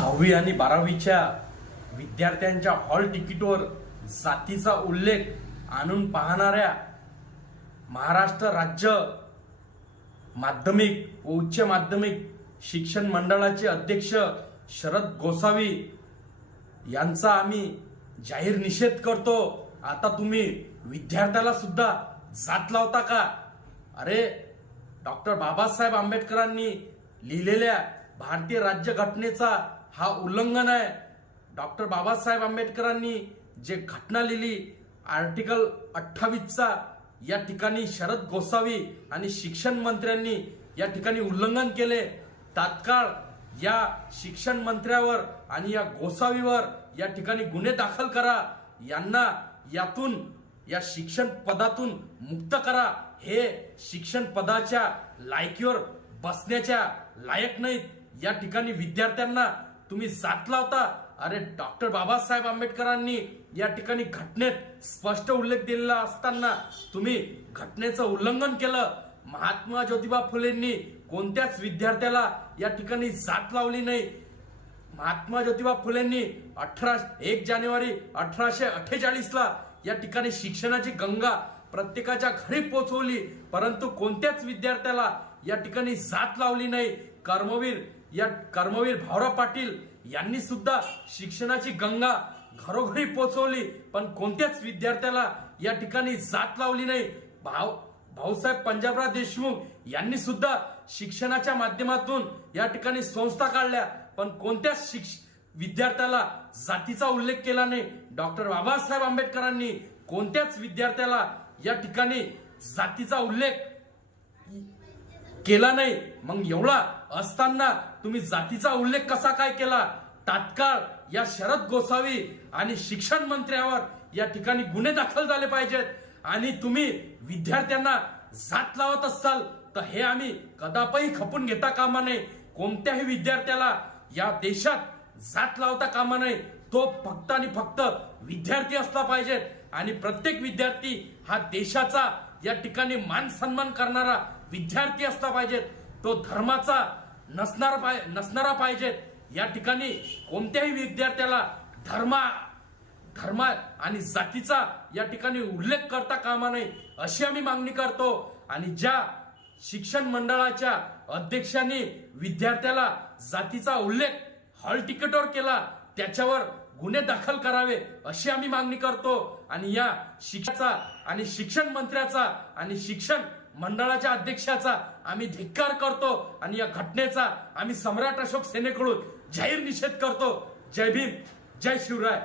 दहावी आणि बारावीच्या विद्यार्थ्यांच्या हॉल तिकीटवर जातीचा उल्लेख आणून पाहणाऱ्या महाराष्ट्र राज्य माध्यमिक व उच्च माध्यमिक शिक्षण मंडळाचे अध्यक्ष शरद गोसावी यांचा आम्ही जाहीर निषेध करतो. आता तुम्ही विद्यार्थ्याला सुद्धा जात लावता का? अरे डॉक्टर बाबासाहेब आंबेडकरांनी लिहिलेल्या भारतीय राज्यघटनेचा हा उल्लंघन आहे. डॉक्टर बाबासाहेब आंबेडकरांनी जे घटना लिहिली आर्टिकल अठ्ठावीसचा या ठिकाणी शरद गोसावी आणि शिक्षण मंत्र्यांनी या ठिकाणी उल्लंघन केले. तात्काळ या शिक्षण मंत्र्यावर आणि या गोसावीवर या ठिकाणी गुन्हे दाखल करा. यांना यातून या शिक्षण पदातून मुक्त करा. हे शिक्षण पदाच्या लायकीवर बसण्याच्या लायक नाहीत. या ठिकाणी विद्यार्थ्यांना तुम्ही जात लावता अरे डॉक्टर बाबासाहेब आंबेडकरांनी या ठिकाणी घटनेत स्पष्ट उल्लेख दिलेला असताना तुम्ही घटनेचं उल्लंघन केलं. महात्मा ज्योतिबा फुलेंनी कोणत्याच विद्यार्थ्याला या ठिकाणी जात लावली नाही. महात्मा ज्योतिबा फुलेंनी अठरा एक जानेवारी अठराशे अठ्ठेचाळीस ला या ठिकाणी शिक्षणाची गंगा प्रत्येकाच्या घरी पोहोचवली परंतु कोणत्याच विद्यार्थ्याला या ठिकाणी जात लावली नाही. कर्मवीर या कर्मवीर भाऊराव पाटील यांनी सुद्धा शिक्षणाची गंगा घरोघरी पोहोचवली पण कोणत्याच विद्यार्थ्याला या ठिकाणी जात लावली नाही. भाऊ भाऊसाहेब पंजाबराव देशमुख यांनी सुद्धा शिक्षणाच्या माध्यमातून या ठिकाणी संस्था काढल्या पण कोणत्याच शिक्ष विद्यार्थ्याला जातीचा उल्लेख केला नाही. डॉक्टर बाबासाहेब आंबेडकरांनी कोणत्याच विद्यार्थ्याला या ठिकाणी जातीचा उल्लेख केला नाही. मग एवढा असताना तुम्ही जातीचा उल्लेख कसा काय केला? तात्काळ या शरद गोसावी आणि शिक्षण मंत्र्यावर या ठिकाणी गुन्हे दाखल झाले पाहिजेत. आणि तुम्ही विद्यार्थ्यांना जात लावत असाल तर हे आम्ही कदापही खपून घेता कामा नये. कोणत्याही विद्यार्थ्याला या देशात जात लावता कामा नये. तो फक्त आणि फक्त विद्यार्थी असला पाहिजे. आणि प्रत्येक विद्यार्थी हा देशाचा या ठिकाणी मान सन्मान करणारा विद्यार्थी असला पाहिजे. तो धर्माचा नसणारा पाय नसणारा पाहिजे. या ठिकाणी कोणत्याही विद्यार्थ्याला धर्मा धर्मा आणि जातीचा या ठिकाणी उल्लेख करता कामा नये अशी आम्ही मागणी करतो. आणि ज्या शिक्षण मंडळाच्या अध्यक्षांनी विद्यार्थ्याला जातीचा उल्लेख हॉल तिकीटवर केला त्याच्यावर गुन्हे दाखल करावे अशी आम्ही मागणी करतो. आणि या शिक्षाचा आणि शिक्षण मंत्र्याचा आणि शिक्षण मंडळाच्या अध्यक्षाचा आम्ही धिक्कार करतो. आणि या घटनेचा आम्ही सम्राट अशोक सेनेकडून जाहीर निषेध करतो. जय भीम जय शिवराय.